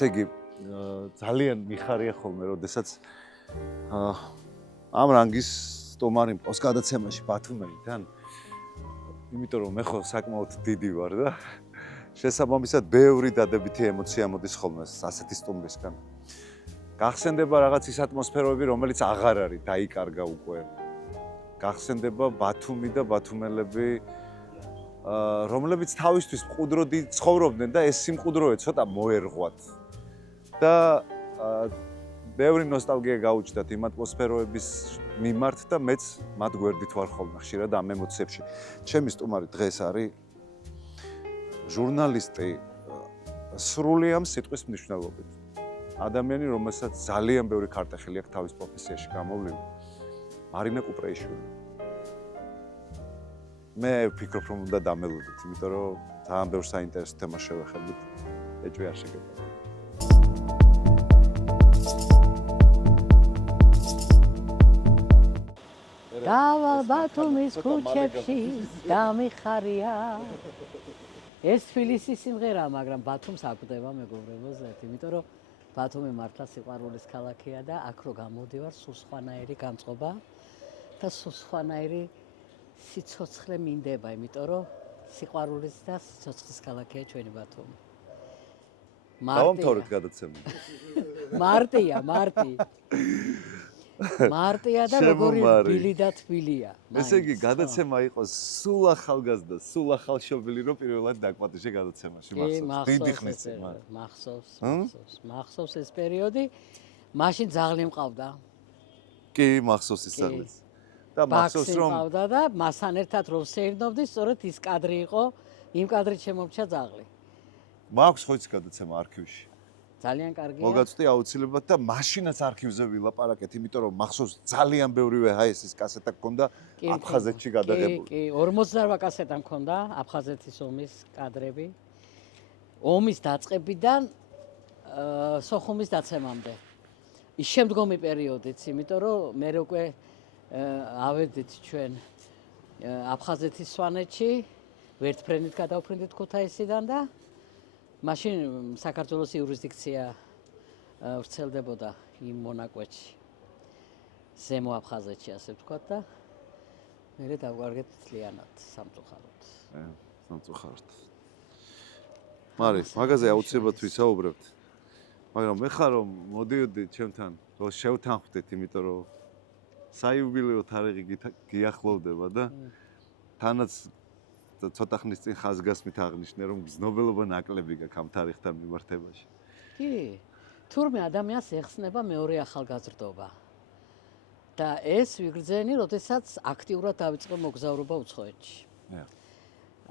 ესე იგი ძალიან მიხარია ხოლმე, როდესაც ამ რანგის სტომარი მყავს გადაცემაში ბათუმეიდან. იმიტომ რომ მე ხო საკმაოდ დიდი ვარ და შესაბამისად ბევრი დადებითი ემოცია მოდის ხოლმე ასეთი სტუმრისგან. გახსენდება რაღაც ის ატმოსფეროები, რომელიც აღარ არის, დაიკარგა უკვე. გახსენდება ბათუმი და ბათუმელები, რომლებიც თავისთვის მყუდროდი ცხოვრობდნენ და ეს სიმყუდროე ცოტა მოერღვათ. და ბევრი ნოსტალგია გაუჩნდათ იმ ატმოსფეროების მიმართ და მეც მათ გვერდით ვარ ხოლმე ხშირად ამ ემოციებში. ჩემი სტუმარი დღეს არის ჟურნალისტი სრული ამ სიტყვის მნიშვნელობით. ადამიანი, რომელსაც ძალიან ბევრი ქარტეხილი აქვს თავის პროფესიაში გამოვლილი. მარინა კუპრეიშვილი. მე ვფიქრობ, რომ უნდა დამელოდოთ, იმიტომ რომ ძალიან ბევრ საინტერესო თემას შევეხებით. ეჭვი არ შეგება. დავალ ბათუმის ქუჩებში დამიხარია. ეს თბილისის სიმღერაა, მაგრამ ბათუმს აკვდება მეგობრებო ზეთ, იმიტომ რომ ბათუმი მართლა სიყვარულის ქალაქია და აქ რო გამოდივარ, სულ სხვანაირი გამწყობა და სულ სხვანაირი სიცოცხლე მინდება, იმიტომ რომ სიყვარულის და სიცოცხლის ქალაქია ჩვენი ბათუმი. დავამთავრეთ გადაცემა. მარტია და როგორი რბილი და თბილია. ესე იგი გადაცემა იყოს სულ ახალგაზრდა, სულ ახალშობილი, რომ პირველად დაგვატიშე გადაცემაში მახსოვს. დიდი ხნის წინ. მახსოვს ეს პერიოდი. მაშინ ძაღლი მყავდა. კი, მახსოვს ის ძაღლიც. და მახსოვს რომ მყავდა და მასთან ერთად რომ სეირნობდი, სწორედ ის კადრი იყო, იმ კადრით შემომრჩა ძაღლი. მაქვს ხო ის გადაცემა არქივში. ძალიან კარგია. მოგაწვდი აუცილებლად და მაშინაც არქივზე ვილაპარაკეთ, იმიტომ რომ მახსოვს ძალიან ბევრი VHS-ის კასეტა გქონდა აფხაზეთში გადაღებული. კი, 48 კასეტა მქონდა აფხაზეთის ომის კადრები. ომის დაწყებიდან სოხუმის დაცემამდე. ის შემდგომი პერიოდიც, იმიტომ რომ მე უკვე ავედით ჩვენ აფხაზეთის სვანეთში, ვერტფრენით გადავფრინდით ქუთაისიდან და მაშინ საქართველოს იურისდიქცია ვრცელდებოდა იმ მონაკვეთში. ზემო აფხაზეთში, ასე ვთქვათ და მერე დავკარგეთ მთლიანად სამწუხაროდ. სამწუხაროდ. მაგაზე აუცილებლად ვისაუბრებთ. მაგრამ მე ხარ რომ მოდიოდი ჩემთან, რომ შევთანხმდეთ, იმიტომ რომ საიუბილეო თარიღი გიახლოვდება და თანაც ცოტა ხნის წინ ხაზგასმით აღნიშნე, რომ გზნობელობა ნაკლები გაქვს ამ თარიღთან მიმართებაში. კი, თურმე ადამიანს ეხსნება მეორე ახალგაზრდობა. და ეს ვიგრძენი, როდესაც აქტიურად დავიწყე მოგზაურობა უცხოეთში.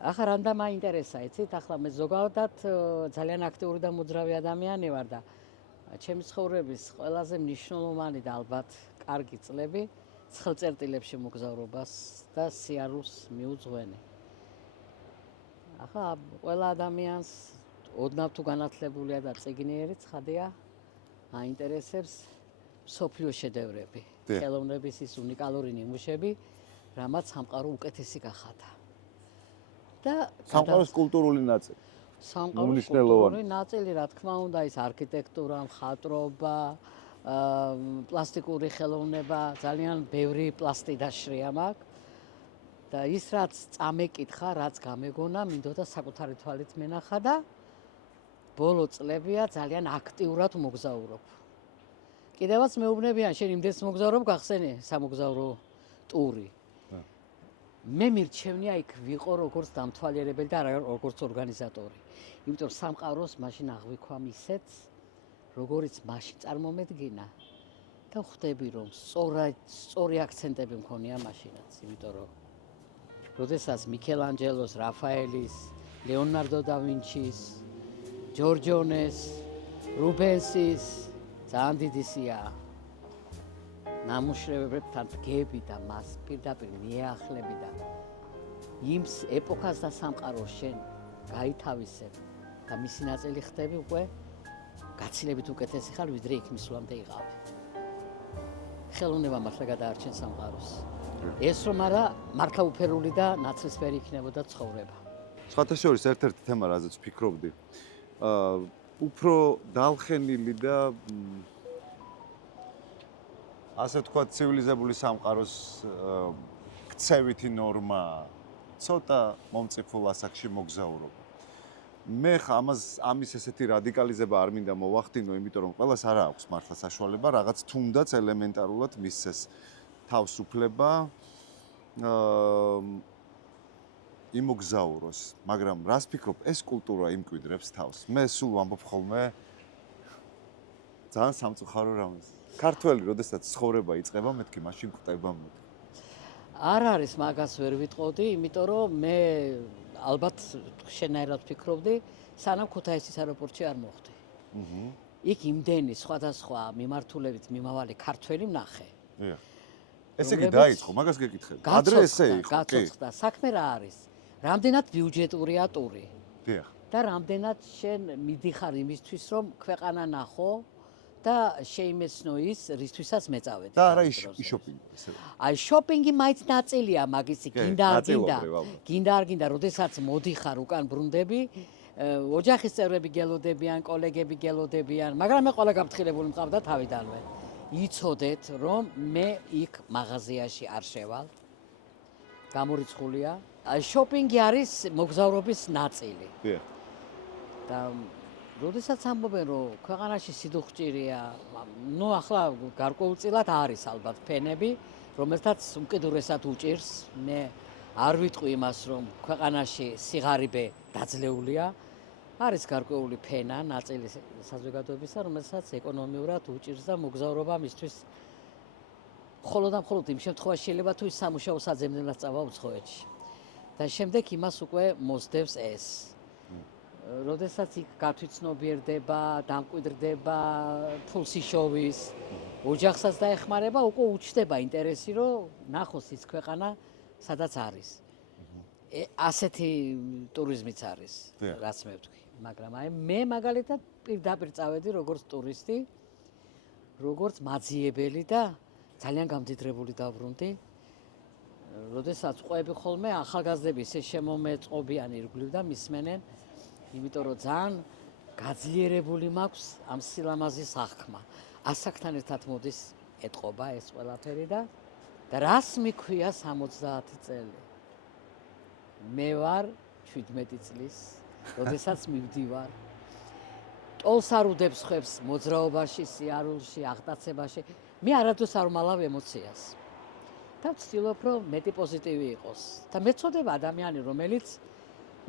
ახლა რამდა მაინტერესა, იცით, ახლა მე ზოგადად ძალიან აქტიური და მოძრავი ადამიანი ვარ და ჩემი ცხოვრების ყველაზე მნიშვნელოვანი და ალბათ კარგი წლები ცხელწერტილებში მოგზაურობას და სიარულს მიუძღვენი. ახლა ყველა ადამიანს ოდნავ თუ განათლებულია და წიგნიერი ცხადია აინტერესებს მსოფლიო შედევრები, ხელოვნების ის უნიკალური ნიმუშები, რამაც სამყარო უკეთესი გახადა. და სამყაროს კულტურული ნაწილი. სამყაროს კულტურული ნაწილი, რა თქმა უნდა, ის არქიტექტურა, მხატვრობა, პლასტიკური ხელოვნება, ძალიან ბევრი პლასტიდაშრია მაქვს. და ის რაც წამეკითხა, რაც გამეგონა, მინდოდა საკუთარი თვალით მენახა და ბოლო წლებია ძალიან აქტიურად მოგზაურობ. კიდევაც მეუბნებიან, შენ იმდენს მოგზაურობ, გახსენე სამოგზაურო ტური. მე მირჩევნია იქ ვიყო როგორც დამთვალიერებელი და როგორც ორგანიზატორი. იმიტომ სამყაროს მაშინ აღვიქვამ ისეთს, როგორიც მაშინ წარმომედგინა და ხვდები რომ სწორი აქცენტები მქონია მაშინაც, იმიტომ რომ როდესაც მიქელანჯელოს, რაფაელის, ლეონარდო და ვინჩის, ჯორჯონეს, რუბენსის ძალიან დიდი სიაა. ნამუშევრებთან დგები და მას პირდაპირ მიახლები და იმ ეპოქას და სამყაროს შენ გაითავისებ და მისი ნაწილი ხდები უკვე გაცილებით უკეთესი ხარ, ვიდრე იქ მისვლამდე იყავი. ხელოვნება მართლა გადაარჩენ სამყაროს. ეს რომ არა, მართლა უფერული და ნაცრისფერი იქნებოდა ცხოვრება. სხვათა შორის ერთ-ერთი თემა, რაზეც ვფიქრობდი, უფრო დალხენილი და ასე თქვა ცივილიზებული სამყაროს ქცევითი ნორმა ცოტა მომწიფულ ასაკში მოგზაურობა. მე ამის ესეთი რადიკალიზება არ მინდა მოვახდინო, იმიტომ რომ ყველას არ აქვს მართლა საშუალება რაღაც თუნდაც ელემენტარულად მისცეს თავისუფლება იმოგზაუროს, მაგრამ რას ფიქრობ, ეს კულტურა იმკვიდრებს თავს. მე სულ ვამბობ ხოლმე ძალიან სამწუხარო რამეს. ქართველი, როდესაც ცხოვრება იწყება, მეთქი მაშინ კვდება მეთქი. არ არის მაგას ვერ ვიტყოდი, იმიტომ რომ მე ალბათ შენაირად ვფიქრობდი, სანამ ქუთაისის აეროპორტში არ მოხვდი. იქ იმდენი სხვადასხვა მიმართულებით მიმავალი ქართველი ვნახე. ესე იგი დაიწყო, მაგას გეკითხები. ადრე ესე იყო, კი. გაცოცხლდა. საქმე რა არის? რამდენად ბიუჯეტურია ტური? დიახ. და რამდენად შენ მიდიხარ იმისთვის, რომ ქვეყანა ნახო და შეიმეცნო ის, რისთვისაც მეწავედი. და არა იშოპინგი, ესე. აი შოპინგი მაინც ნაწილია მაგისი, გინდა არ გინდა, როდესაც მოდიხარ უკან ბრუნდები, ოჯახის წევრები გელოდებიან, კოლეგები გელოდებიან, მაგრამ მე ყველა გაფრთხილებული მყავდა თავიდანვე. იცოდეთ, რომ მე იქ მაღაზიაში არ შევალ. გამორიცხულია. აი შოპინგი არის მოგზაურობის ნაწილი. დიახ. და როდესაც ამბობენ, რომ ქვეყანაში სიდუხჭირია, ნუ ახლა გარკვეულწილად არის ალბათ ფენები, რომელთაც უკიდურესად უჭირს. მე არ ვიტყვი იმას, რომ ქვეყანაში სიღარიბე დაძლეულია. არის გარკვეული ფენა, ნაწილი საზოგადოებისა, რომელსაც ეკონომიურად უჭირს და მოგზაურობა მისთვის მხოლოდ და მხოლოდ იმ შემთხვევაში შეიძლება თუ ის სამუშაო საძებნელად წავა უცხოეთში. და შემდეგ იმას უკვე მოსდევს ეს. როდესაც იქ გათვითცნობიერდება, დამკვიდრდება, ფულსი შოვის, ოჯახსაც დაეხმარება, უკვე უჩნდება ინტერესი, რომ ნახოს ის ქვეყანა, სადაც არის. ასეთი ტურიზმიც არის, რაც მე ვთქვი. მაგრამ აი მე მაგალითად პირდაპირ წავედი როგორც ტურისტი, როგორც მაძიებელი და ძალიან გამდიდრებული დავბრუნდი. როდესაც ყვები ხოლმე ახალგაზრდები ისე შემომეწყობიან ირგვლივ და მისმენენ, იმიტომ რომ ძალიან გაძლიერებული მაქვს ამ სილამაზის აღქმა. ასაკთან ერთად მოდის ეტყობა ეს ყველაფერი და რას მიქვია 60 წელი. მე ვარ 17 წლის, როდესაც მივდივარ. ტოლს არ უდებს ხვებს მოძრაობაში, სიარულში, აღტაცებაში. მე არადროს არ ვმალავ ემოციას. და ვცდილობ, რომ მეტი პოზიტივი იყოს. და მეწოდება ადამიანი, რომელიც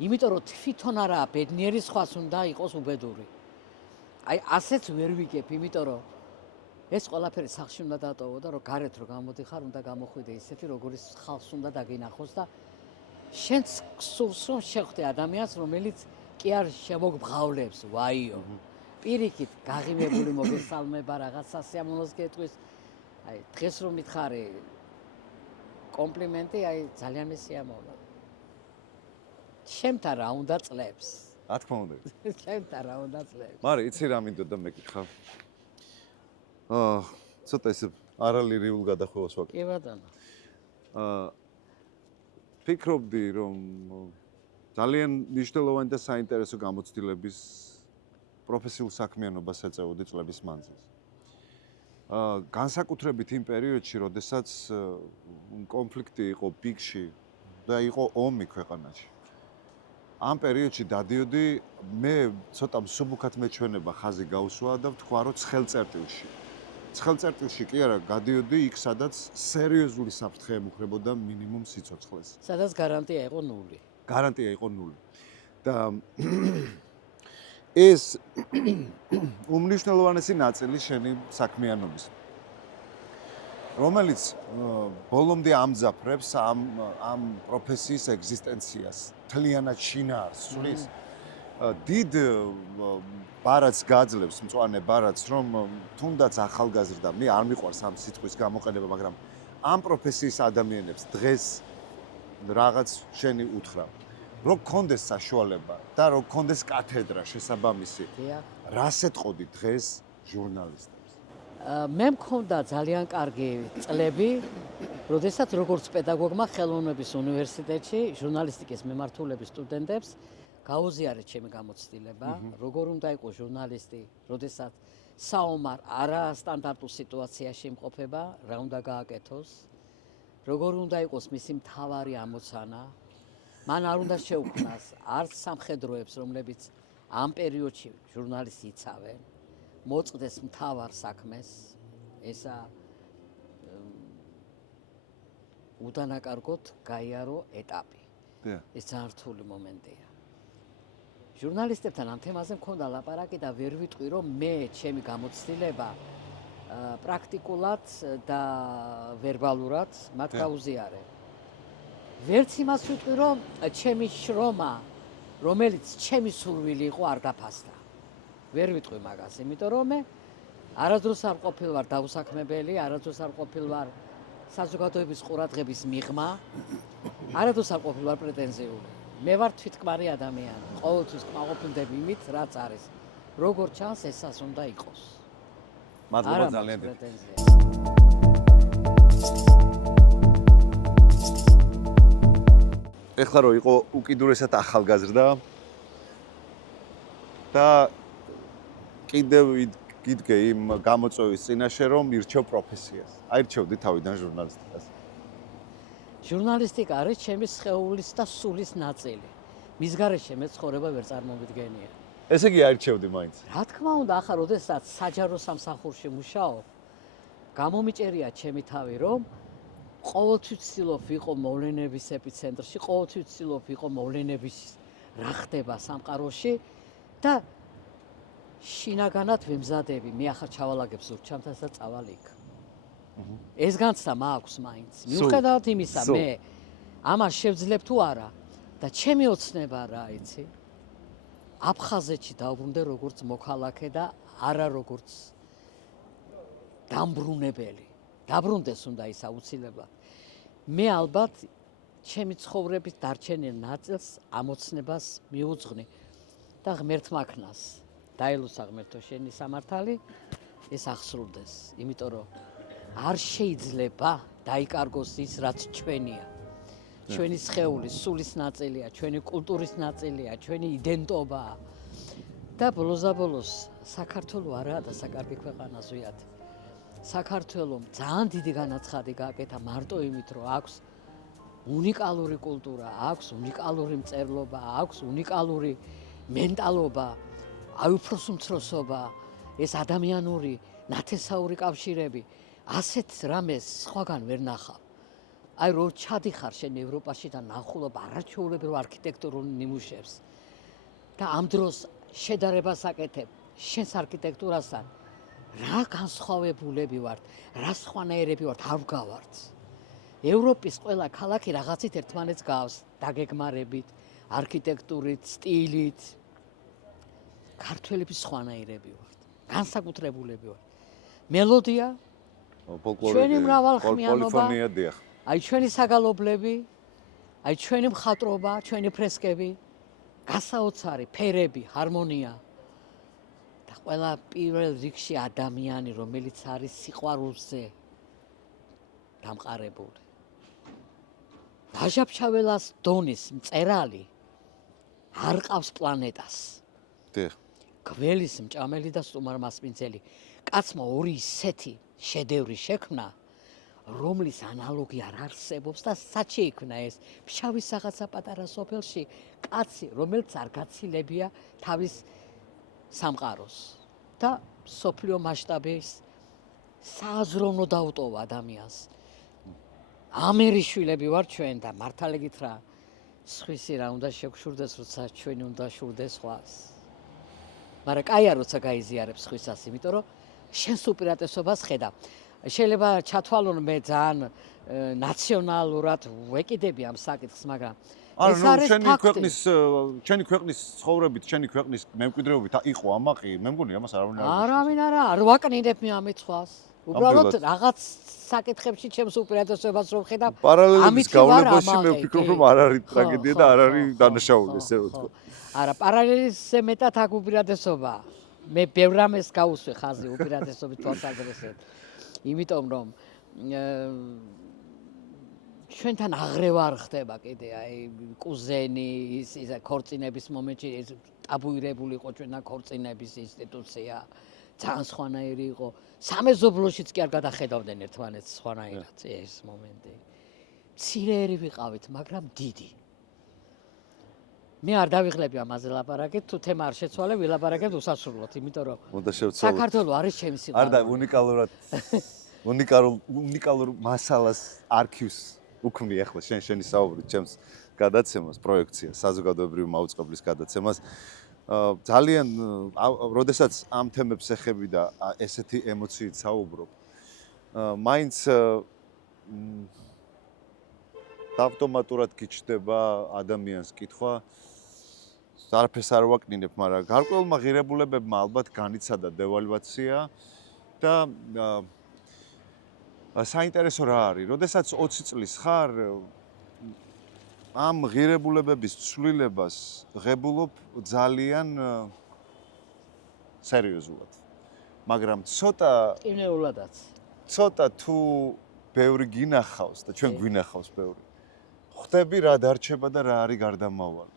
იმიტომ რომ თვითონ არა ბედნიერი სხვას უნდა იყოს უბედური. აი ასეც ვერ ვიგებ, იმიტომ რომ ეს ყველაფერი სახში უნდა დატოვო და რომ გარეთ რო გამოდიხარ, უნდა გამოხვიდე ისეთი, როგორიც ხალხს უნდა დაგინახოს და შენც სურს რომ შეხვდე ადამიანს, რომელიც კი არ შემოგბღავლებს, ვაიო. პირიქით გაღიმებული მოგესალმება, რაღაც სასიამოვნოს გეტყვის. აი დღეს რომ მითხარი კომპლიმენტი, აი ძალიან მესიამოვნა. შემთა რა უნდა წლებს. რა თქმა უნდა. შემთა რა უნდა წლებს. მაგრამ იცი რა მინდოდა მეკითხა. ცოტა ისე არალირიულ გადახვევას ვაკეთებ. კი ბატონო. ფიქრობდი რომ ძალიან მნიშვნელოვანი და საინტერესო გამოცდილების პროფესიულ საქმიანობას ეწეოდი წლების მანძილზე. განსაკუთრებით იმ პერიოდში, როდესაც კონფლიქტი იყო პიკში და იყო ომი ქვეყანაში. ამ პერიოდში დადიოდი, მე ცოტა მსუბუქად მეჩვენება ხაზი გაუსვა და ვთქვა, რომ ცხელწერტილში. ცხელწერტილში კი არა, გადიოდი იქ, სადაც სერიოზული საფრთხე ემუქრებოდა მინიმუმ სიცოცხლეს. სადაც გარანტია იყო 0. გარანტია იყო 0. და ეს უმნიშვნელოვანესი ნაწილი შენი საქმიანობის, რომელიც ბოლომდე ამძაფრებს ამ პროფესიის ეგზისტენციას, თლიანად შინაარსს სulis. დიდ ბარათს გაძლევს, მწვანე ბარათს, რომ თუნდაც ახალგაზრდა, მე არ მიყვარს ამ სიტყვის გამოყენება, მაგრამ ამ პროფესიის ადამიანებს დღეს რაღაც შენი უთხრა. რო გქონდეს საშუალება და რო გქონდეს კათედრა შესაბამისი. რას ეტყოდი დღეს ჟურნალისტებს? მე მქონდა ძალიან კარგი წლები, როდესაც როგორც პედაგოგმა ხელოვნების უნივერსიტეტში ჟურნალისტიკის მიმართულების სტუდენტებს გაუზიარეთ ჩემი გამოცდილება, როგორ უნდა იყოს ჟურნალისტი, როდესაც საომარ არასტანდარტულ სიტუაციაში იმყოფება, რა უნდა გააკეთოს, როგორ უნდა იყოს მისი მთავარი ამოცანა, მან არ უნდა შეუქმნას არც სამხედროებს, რომლებიც ამ პერიოდში ჟურნალისტს იცავენ, მოწყდეს მთავარ საქმეს, ესა უდანაკარგოთ გაიარო ეტაპი. ეს ძალიან რთული მომენტია. ჟურნალისტებთან ამ თემაზე მქონდა ლაპარაკი და ვერ ვიტყვი, რომ მე ჩემი გამოცდილება პრაქტიკულად და ვერბალურად მათ გაუზიარე. ვერც იმას ვიტყვი, რომ ჩემი შრომა, რომელიც ჩემი სურვილი იყო, არ დაფასდა. ვერ ვიტყვი მაგას, იმიტომ რომ მე არასდროს არ ყოფილვარ დაუსაქმებელი, არასდროს არ ყოფილვარ საზოგადოების ყურადღების მიღმა, არასდროს არ ყოფილვარ პრეტენზიული. მე ვარ თვითკმარი ადამიანი. ყოველთვის კმაყოფილდები იმით, რაც არის. როგორ ჩანს, ესას უნდა იყოს. მადლობა ძალიან დიდი. ეხლა რო იყო უკიდურესად ახალგაზრდა და კიდევ გიდგე იმ გამოწვევის წინაშე რომ ირჩევ პროფესიას. აირჩევდი თავიდან ჟურნალისტიკას. ჟურნალისტიკა არის ჩემი სხეულის და სულის ნაწილი. მის გარეშე მე ცხოვრება ვერ წარმოვიდგენია. ესე იგი აირჩევდი მაინც. რა თქმა უნდა, ახლა როდესაც საჯარო სამსახურში მუშაობ, გამომიჭერია ჩემი თავი, რომ ყოველთვის ვცდილობ ვიყო მოვლენების ეპიცენტრში, ყოველთვის ვცდილობ ვიყო მოვლენების რა ხდება სამყაროში და შინაგანად ვემზადები, მე ახლა ჩავალაგებ ზურგჩამთას და წავალ იქ. ეს განცდა მაქვს მაინც. მიუხედავად იმისა, მე ამას შევძლებ თუ არა და ჩემი ოცნება რა იცი? აფხაზეთში დავბრუნდე როგორც მოქალაქე და არა როგორც დამბრუნებელი. დაბრუნდეს უნდა ის აუცილებლად. მე ალბათ ჩემი ცხოვრების დარჩენილ ნაწილს ამოცნებას მიუძღვნი და ღმერთმა ქნას. დაელუსა ღმერთო შენი სამართალი, ეს ახსრულდეს, იმიტომ რომ არ შეიძლება დაიკარგოს ის, რაც ჩვენია. ჩვენი სხეულის, სულის ნაწილია, ჩვენი კულტურის ნაწილია, ჩვენი იდენტობაა. და ბოლოს საქართველო არაა და საკარგი ქვეყანა ზვიად. საქართველომ ძალიან დიდი განაცხადი გააკეთა მარტო იმით, რომ აქვს უნიკალური კულტურა, აქვს უნიკალური მწერლობა, აქვს უნიკალური მენტალობა, აი უფროს უმცროსობა, ეს ადამიანური ნათესაური კავშირები, ასეთ რამეს სხვაგან ვერ ნახავ. აი რო ჩადიხარ შენ ევროპაში და ნახულობ არაჩვეულებრივ არქიტექტურულ ნიმუშებს და ამ დროს შედარებას აკეთებ შენს არქიტექტურასთან, რა განსხვავებულები ვართ, რა სხვანაირები ვართ, არ ვგავართ. ევროპის ყველა ქალაქი რაღაცით ერთმანეთს გავს, დაგეგმარებით, არქიტექტურით, სტილით. ქართველები სხვანაირები ვართ, განსაკუთრებულები ვართ. მელოდია, ჩვენი მრავალხმიანობა, აი ჩვენი საგალობლები, აი ჩვენი მხატვრობა, ჩვენი ფრესკები, გასაოცარი ფერები, ჰარმონია. და ყველა პირველ რიგში ადამიანი, რომელიც არის სიყვარულზე დამყარებული. დაჟაბჩაველას დონის მწერალი არ ყავს პლანეტას. დიახ. გველის მჭამელი და სტუმარმასპინძელი. კაცმა ორი ისეთი შედევრი შექმნა, რომლის ანალოგი არ არსებობს და სად შეიქმნა ეს? ფშავის რაღაცა პატარა სოფელში კაცი, რომელიც არ გაცილებია თავის სამყაროს და სოფლიო მასშტაბის სააზროვნო დაუტოვა ადამიანს. ამერი შვილები ვარ ჩვენ და მართალი გითხრა, სხვისი რა უნდა შეგშურდეს, როცა ჩვენი უნდა შურდეს სხვას. მაგრამ კაია როცა გაიზიარებს სხვისას, იმიტომ რომ შენს უპირატესობას ხედავ. შეიძლება ჩათვალონ მე ძალიან ნაციონალურად ვეკიდები ამ საკითხს, მაგრამ ეს არის ფაქტი. ჩვენი ქვეყნის ცხოვრებით, ჩვენი ქვეყნის მემკვიდრეობით იყო ამაყი, მე მგონი ამას არავინ არ არავინ არ ვაკნინებ მე ამით სხვას. უბრალოდ რაღაც საკითხებში ჩემს უპირატესობას რომ ხედავ, პარალელების გავლებაში მე ვფიქრობ, რომ არ არის ტრაგედია და არ არის დანაშაული, ესე ვთქვა. არა, პარალელზე მეტად აქ უპირატესობა. მე ბევრ რამეს გაუსვე ხაზი უპირატესობის თვალსაზრისით. იმიტომ რომ ჩვენთან აღრევა არ ხდება კიდე, აი კუზენი, ის ქორწინების მომენტში ეს ტაბუირებული იყო ჩვენთან ქორწინების ინსტიტუცია, ძალიან სხვანაირი იყო. სამეზობლოშიც კი არ გადახედავდნენ ერთმანეთს სხვანაირად ეს მომენტი. მცირეერი ვიყავით, მაგრამ დიდი. მე არ დავიღლები ამაზე ლაპარაკით, თუ თემა არ შეცვალე, ვილაპარაკებთ უსასრულოდ, იმიტომ რომ უნდა შევცვალოთ. საქართველო არის ჩემი არ სიყვარული. და უნიკალურ მასალას არქივს უქმნი ახლა შენი საუბრით ჩემს გადაცემას, პროექციას, საზოგადოებრივი მაუწყებლის გადაცემას. ძალიან როდესაც ამ თემებს ეხები და ესეთი ემოციით საუბრობ, მაინც ავტომატურად გიჩნდება ადამიანს კითხვა არაფერს არ ვაკნინებ, მაგრამ გარკვეულმა ღირებულებებმა ალბათ განიცადა დევალვაცია და საინტერესო რა არის, როდესაც 20 წლის ხარ ამ ღირებულებების ცვლილებას ღებულობ ძალიან სერიოზულად. მაგრამ ცოტა თუ ბევრი გინახავს და ჩვენ გვინახავს ბევრი. ხვდები რა დარჩება და რა არის გარდამავალი.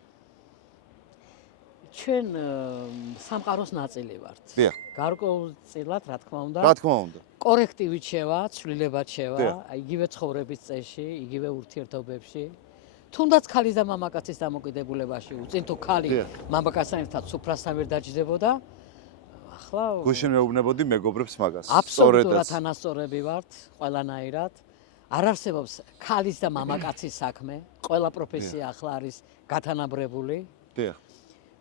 ჩვენ სამყაროს ნაწილი ვართ. დიახ. გარკვეულწილად, რა თქმა უნდა. რა თქმა უნდა. კორექტივით შევა, ცვლილებად შევა, იგივე ცხოვრების წესში, იგივე ურთიერთობებში. თუნდაც ქალის და მამაკაცის დამოკიდებულებაში, უწინ თუ ქალი მამაკაცთან ერთად სუფრასთან ვერ დაჯდებოდა, ახლა გუშინ მეუბნებოდი მეგობრებს მაგას. აბსოლუტურად ანასწორები ვართ, ყველანაირად. არ არსებობს ქალის და მამაკაცის საქმე, ყველა პროფესია ახლა არის გათანაბრებული. დიახ.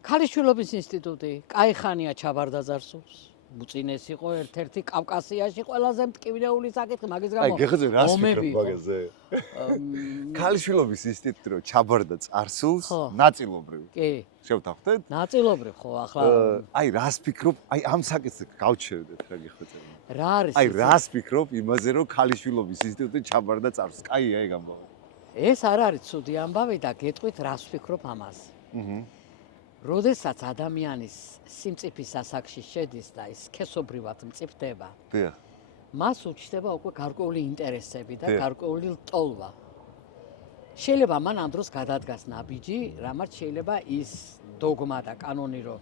ქალიშვილობის ინსტიტუტი, კაი ხანია ჩაბარდაზარსულს. უწინეს იყო ერთ-ერთი კავკასიაში ყველაზე მტკივნეული საკითხი, მაგის გამო. აი, გეხოცე რას ფიქრობ მაგაზე? ქალიშვილობის ინსტიტუტი რო ჩაბარდა წარსულს, ნაწილობრივ. კი. შევთანხმდეთ? ნაწილობრივ ხო, ახლა. აი, რას ფიქრობ? აი, ამ საკითხზე გავჩერდეთ რა გეხოცე. რა არის? აი, რას ფიქრობ იმაზე, რომ ქალიშვილობის ინსტიტუტი ჩაბარდა წარსულს? კაია ეგ ამბავი. ეს არ არის ცუდი ამბავი და გეტყვით რას ვფიქრობ ამაზე. როდესაც ადამიანის სიმწიფის ასაკში შედის და ის სქესობრივად მწიფდება, მას უჩნდება უკვე გარკვეული ინტერესები და გარკვეული ლტოლვა. შეიძლება მან ამ დროს გადადგას ნაბიჯი, რამაც შეიძლება ის დოგმა და კანონი, რომ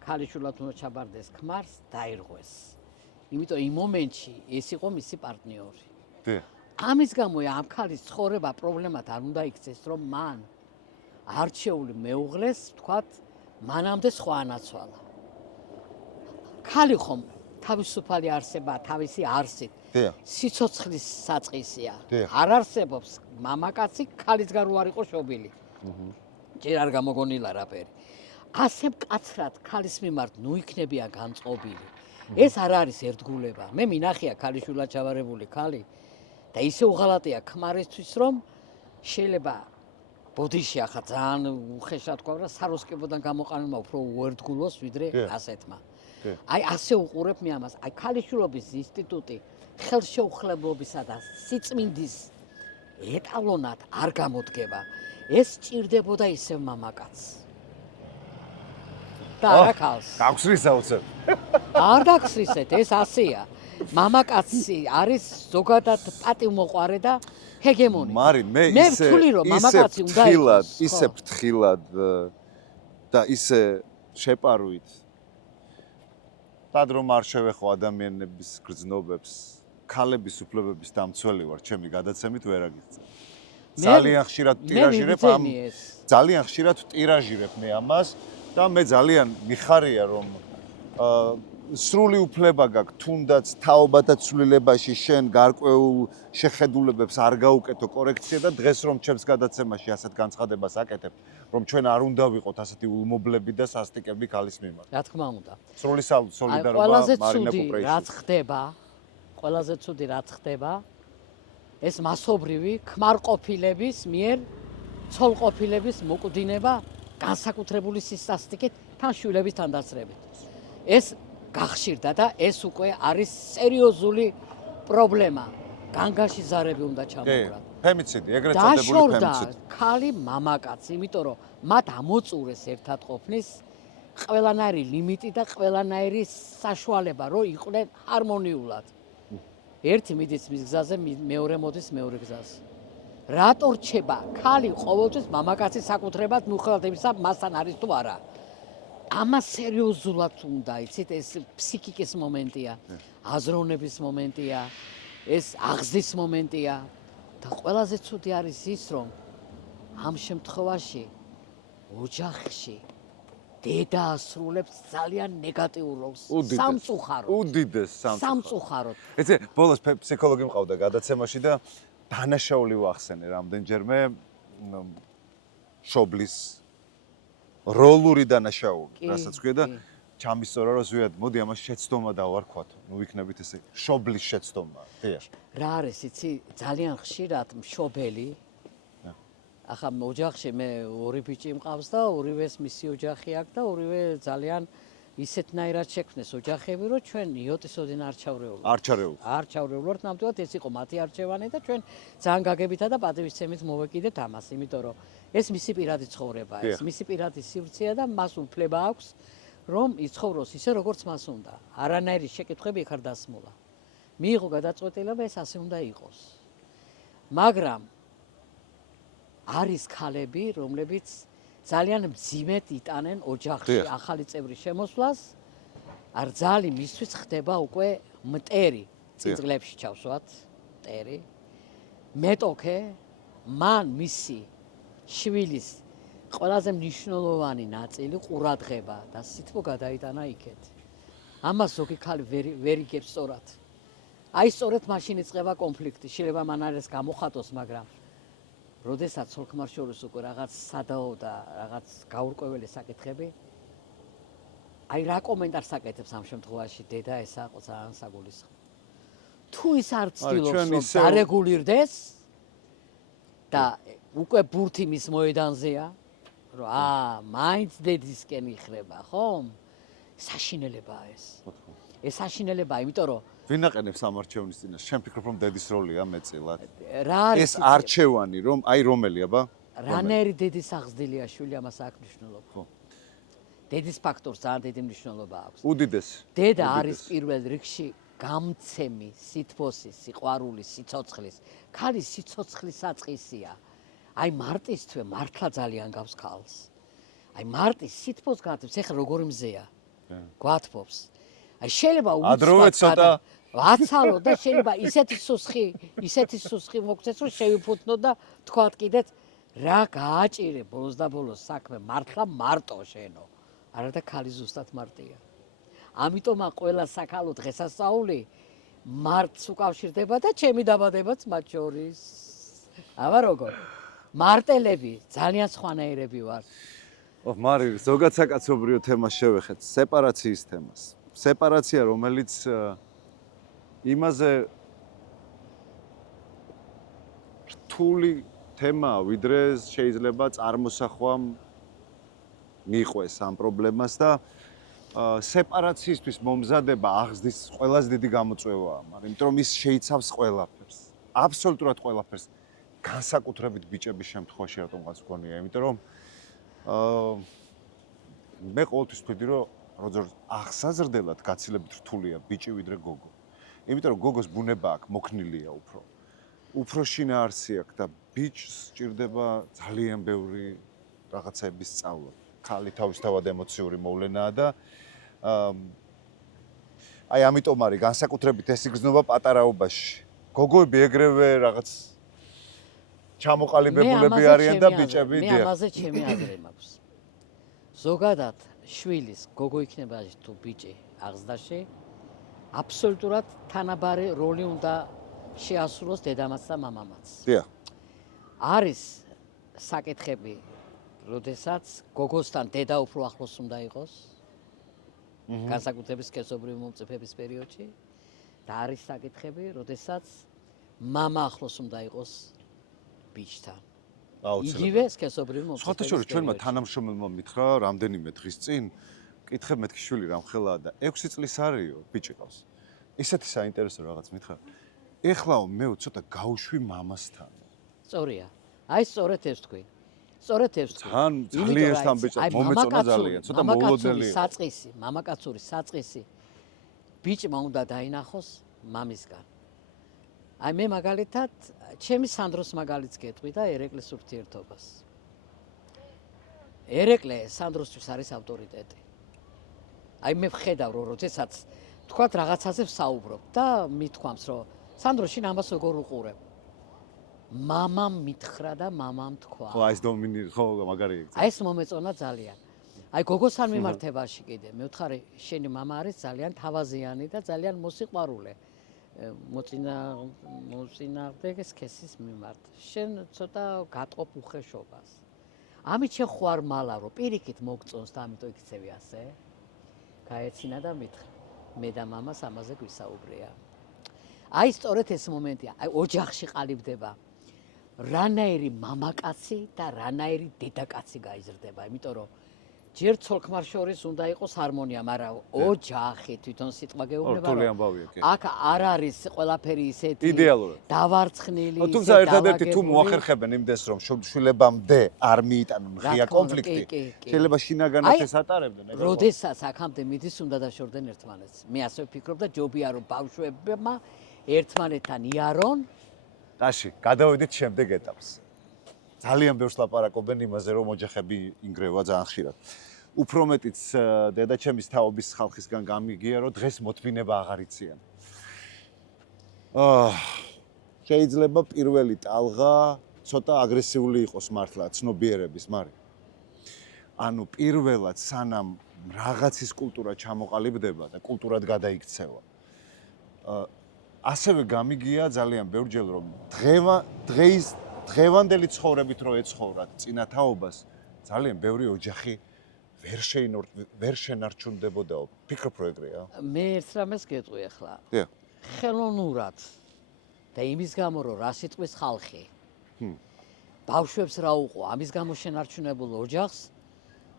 ქალიშვილად უნდა ჩაბარდეს ქმარს, დაირღვეს. იმიტომ იმ მომენტში ეს იყო მისი პარტნიორი. ამის გამო ამ ქალის ცხოვრება პრობლემად არ უნდა იქცეს, რომ მან არჩეული მეუღლეს, ვთქვათ, მანამდე სხვა ანაცვალა. ქალი ხომ თავისუფალი არსება, თავისი არსით, სიცოცხლის საწყისია. არ არსებობს მამაკაცი ქალის გარო არ იყო შობილი. ჯერ არ გამოგონილა რაფერი. ასე მკაცრად ქალის მიმართ ნუ იქნებია განწყობილი. ეს არ არის ერთგულება. მე მინახია ქალიშვილად ჩავარებული ქალი და ისე უღალატია ქმარისთვის, რომ შეიძლება ბოდიში ახლა ძალიან უხეშად თქვა და საროსკებოდან გამოყენებმა უფრო უერთგულოს ვიდრე ასეთმა. აი ასე უყურებ მე ამას. აი ქალიშვილობის ინსტიტუტი ხელშეუხლებლობისა და სიწმინდის ეტალონად არ გამოდგება. ეს ჭირდებოდა ისევ მამაკაცს. და არა ქალს. გაგვსრისა უცებ. არ დაგსრისეთ, ეს ასეა. მამაკაცი არის ზოგადად პატივმოყვარე და ჰეგემონი. მარინ მე ისე ფრთხილად და ისე შეპარვით დადრომ არ შევეხო ადამიანების გრძნობებს, ქალების უფლებების დამცველი ვარ, ჩემი გადაცემით ვერ აგიღწევ. ძალიან ხშირად ტირაჟირებ მე ამას და მე ძალიან მიხარია რომ სრული უფლება გაქვს თუნდაც თაობათა ცვლილებაში შენ გარკვეულ შეხედულებებს არ გაუკეთო კორექცია და დღეს რომ ჩემს გადაცემაში ასეთ განცხადებას აკეთებ რომ ჩვენ არ უნდა ვიყოთ ასეთი ულმობლები და სასტიკები ქალის მიმართ. რა თქმა უნდა. სრული სოლიდარობა მარინა კუპრეიშვილს. ყველაზე ცუდი რაც ხდება ეს მასობრივი ქმარყოფილების მიერ ცოლყოფილების მოკვდინება განსაკუთრებული სისასტიკით თან შვილების თანდასწრებით. ეს გახშირდა და ეს უკვე არის სერიოზული პრობლემა. განგაში ზარები უნდა ჩამოყრათ. ფემიციდი, ეგრეთ წოდებული ფემიციდი. დაშორდა ქალი მამაკაცი, იმიტომ რომ მათ ამოწურეს ერთად ყოფნის ყველანაირი ლიმიტი და ყველანაირი საშუალება, რომ იყვნენ ჰარმონიულად. ერთი მიდის მის გზაზე, მეორე მოდის მეორე გზაზე. რატო რჩება ქალი ყოველთვის მამაკაცის საკუთრებად მიუხედავად იმისა, მასთან არის თუ არა? ამას სერიოზულად უნდა, იცით, ეს ფსიქიკის მომენტია, აზროვნების მომენტია, ეს აღზრდის მომენტია და ყველაზე ცუდი არის ის, რომ ამ შემთხვევაში ოჯახში დედა ასრულებს ძალიან ნეგატიურ როლს, სამწუხაროდ. უდიდეს სამწუხაროდ. ეცე ბოლოს ფსიქოლოგი მყავდა გადაცემაში და დანაშაული ვახსენე რამდენჯერმე შობლის როლური დანაშაული, რასაც ქვია და ჩამისწორა რომ ზუსტად მოდი ამას შეცდომა დავარქვათ. ნუ იქნებით ესე შობლის შეცდომა. დიახ. რა არის, იცი, ძალიან ხშირად მშობელი ახლა ოჯახში მე ორი ბიჭი მყავს და ორივეს მისი ოჯახი აქვს და ორივე ძალიან ისეთნაირად შექმნეს ოჯახები, რომ ჩვენ იოტის ოდინ არ ჩავრეულობთ. არ ჩავრეულობთ, ნამდვილად ეს იყო მათი არჩევანი და ჩვენ ძალიან გაგებითა და პატივისცემით მოვეკიდეთ ამას, იმიტომ რომ ეს მისი პირადი ცხოვრებაა, ეს მისი პირადი სივრცეა და მას უფლება აქვს, რომ იცხოვროს ისე, როგორც მას უნდა. არანაირი შეკითხვები იქ არ დასმულა. მიიღო გადაწყვეტილება, ეს ასე უნდა იყოს. მაგრამ არის ქალები, რომლებიც ძალიან მძიმედ იტანენ ოჯახში ახალი წევრის შემოსვლას. რძალი მისთვის ხდება უკვე მტერი, წიწლებში ჩავსვათ, მტერი. მეტოქე მან მისი შვილის ყველაზე მნიშვნელოვანი ნაწილი ყურადღება და სითბო გადაიტანა იქეთ. ამას ზოგი ქალი ვერ იგებს სწორად. აი სწორედ მაშინ იწყება კონფლიქტი. შეიძლება მან არის გამოხატოს, მაგრამ როდესაც სოლქმარ შორის უკვე რაღაც სადაო და რაღაც გაურკვეველი საკითხები, აი რა კომენტარს აკეთებს ამ შემთხვევაში დედა ესა ძალიან საგულისხმო. თუ ის არ ცდილობს რომ დარეგულირდეს და უკვე ბურთი მის მოედანზეა, რომ მაინც დედისკენ იხრება, ხო? საშინელებაა ეს. ეს საშინელებაა, იმიტომ რომ ვინ აყენებს ამ არჩევნის წინაშე? შენ ფიქრობ რომ დედის როლია მეწილად? რა არის ეს არჩევანი რომ აი რომელი აბა? რანაირი დედის აღზრდილია შვილი ამას აქვს მნიშვნელობა. ხო. დედის ფაქტორს ძალიან დიდი მნიშვნელობა აქვს. უდიდეს. დედა არის პირველ რიგში გამცემი, სითბოსის, სიყვარულის, სიცოცხლის. ქალის სიცოცხლის საწყისია. აი მარტისთვე მართლა ძალიან გავს ქალს. აი მარტის სითბოს გათებს, ეხლა როგორი მზეა. გვათბობს. აი შეიძლება უცბად აცალო და შეიძლება ისეთი სუსხი მოგცეს, რომ შევიფუთნო და თქვათ კიდეც რა გააჭირე ბოლოს და ბოლოს საქმე მართლა მარტო შენო. არა და ქალი ზუსტად მარტია. ამიტომა ყველა საქალო დღესასწაული მარტს უკავშირდება და ჩემი დაბადებაც მათ შორის. აბა როგორ? მარტელები ძალიან სხვანაირები ვარ. მარი, ზოგად საკაცობრიო თემას შევეხეთ, სეპარაციის თემას. სეპარაცია, რომელიც იმაზე რთული თემაა, ვიდრე შეიძლება წარმოსახვამ მიყვეს ამ პრობლემას და სეპარაციისთვის მომზადება აღზრდის ყველაზე დიდი გამოწვევაა, მაგრამ იმიტომ რომ ის შეიცავს ყველაფერს, აბსოლუტურად ყველაფერს, განსაკუთრებით ბიჭების შემთხვევაში რატომღაც მგონია, იმიტომ რომ მე ყოველთვის ვთქვი, რომ როგორც აღსაზრდელად გაცილებით რთულია ბიჭი ვიდრე გოგო. იმიტომ რომ გოგოს ბუნება აქვს, მოქნილია უფრო. უფრო შინაარსი აქვს და ბიჭს სჭირდება ძალიან ბევრი რაღაცების სწავლა. ქალი თავისთავად ემოციური მოვლენაა და აი ამიტომ არის განსაკუთრებით ეს იგრძნობა პატარაობაში. გოგოები ეგრევე რაღაც ჩამოყალიბებულები არიან და ბიჭები მე ამაზე ჩემი აზრი მაქვს. ზოგადად შვილის გოგო იქნება თუ ბიჭი აღზრდაში აბსოლუტურად თანაბარი როლი უნდა შეასრულოს დედამაც და მამამაც. დიახ. არის საკითხები, როდესაც გოგოსთან დედა უფრო ახლოს უნდა იყოს. განსაკუთრებით სქესობრივი მომწიფების პერიოდში და არის საკითხები, როდესაც მამა ახლოს უნდა იყოს ბიჭთან. იგივე სქესობრივი მომწიფების. სხვათა შორის ჩვენმა თანამშრომელმა მითხრა რამდენიმე დღის წინ, კითხებ მეთქი შვილი რამ ხელაა და 6 წლის არისო ბიჭი ყავს. ისეთი საინტერესო რაღაც მითხრა. ეხლაო მე ცოტა გავუშვი მამასთან. სწორია. აი სწორედ ეს თქვი. სწორედ ეს თქვი. ძალიან თან ბიჭს მომეწონა ძალიან, ცოტა მოულოდნელი. მამაკაცური საწყისი ბიჭმა უნდა დაინახოს მამისგან. აი მე მაგალითად ჩემი სანდროს მაგალითს გეტყვი და ერეკლეს ურთიერთობას. ერეკლე სანდროსთვის არის ავტორიტეტი. აი მე ვხედავ რომ როდესაც თქვათ რაღაცაზე ვსაუბრობ და მithქვამს რომ სანდრო შენ ამას როგორ უყურებ? მამამ მითხრა და მამამ თქვა. ხო, ეს დომინირ, ხო, მაგარი ეგ. აი ეს მომეწონა ძალიან. აი გოგოსთან მიმართებაში კიდე მე ვთხარი შენი მამა არის ძალიან თავაზიანი და ძალიან მოსიყვარულე. მოწინააღმდეგეს ქესის მიმართ. შენ ცოტა გატყობ უხეშობას. ამით შენ ხوار მალა რომ პირიქით მოგწონს და ამიტომ იქცევი ასე. გაეცინა და მითხრა. მე და მამას ამაზე გვისაუბრია. აი სწორედ ეს მომენტია. აი ოჯახში ყალიბდება. რანაირი მამაკაცი და რანაირი დედაკაცი გაიზრდება, იმიტომ რომ ჯერ ცოლ-ქმარ შორის უნდა იყოს ჰარმონია, მაგრამ ოჯახი თვითონ სიტყვა გეუბნება. რთული ამბავია, კი. აქ არ არის ყველაფერი ისეთი იდეალურად. დავარცხნილი, ისე თუმცა ერთადერთი თუ მოახერხებენ იმდეს რომ შვილებამდე არ მიიტანონ ღია კონფლიქტი, შეიძლება შინაგანად ეს ატარებდნენ, ეგ. როდესაც აქამდე მიდის უნდა დაშორდნენ ერთმანეთს. მე ასე ვფიქრობ და ჯობია რომ ბავშვებმა ერთმანეთთან იარონ. დაში, გადავედით შემდეგ ეტაპს. ძალიან ბევრს ლაპარაკობენ იმაზე, რომ ოჯახები ინგრევა ძალიან ხშირად. უფრო მეტიც დედაჩემის თაობის ხალხისგან გამიგია, რომ დღეს მოთმინება აღარ იციან. შეიძლება პირველი ტალღა ცოტა აგრესიული იყოს მართლა ცნობიერების, მაგრამ ანუ პირველად სანამ რაღაცის კულტურა ჩამოყალიბდება და კულტურად გადაიქცევა. ასევე გამიგია ძალიან ბევრჯერ რომ დღევანდელი ცხოვრებით რო ეცხოვრათ წინათაობას ძალიან ბევრი ოჯახი ვერ შენარჩუნდებოდაო. ფიქრობ რომ ეგრეა? მე ერთ რამეს გეტყვი ახლა. დიახ. ხელოვნურად და იმის გამო რომ რა სიტყვის ხალხი. ბავშვებს რა უყო, ამის გამო შენარჩუნებულ ოჯახს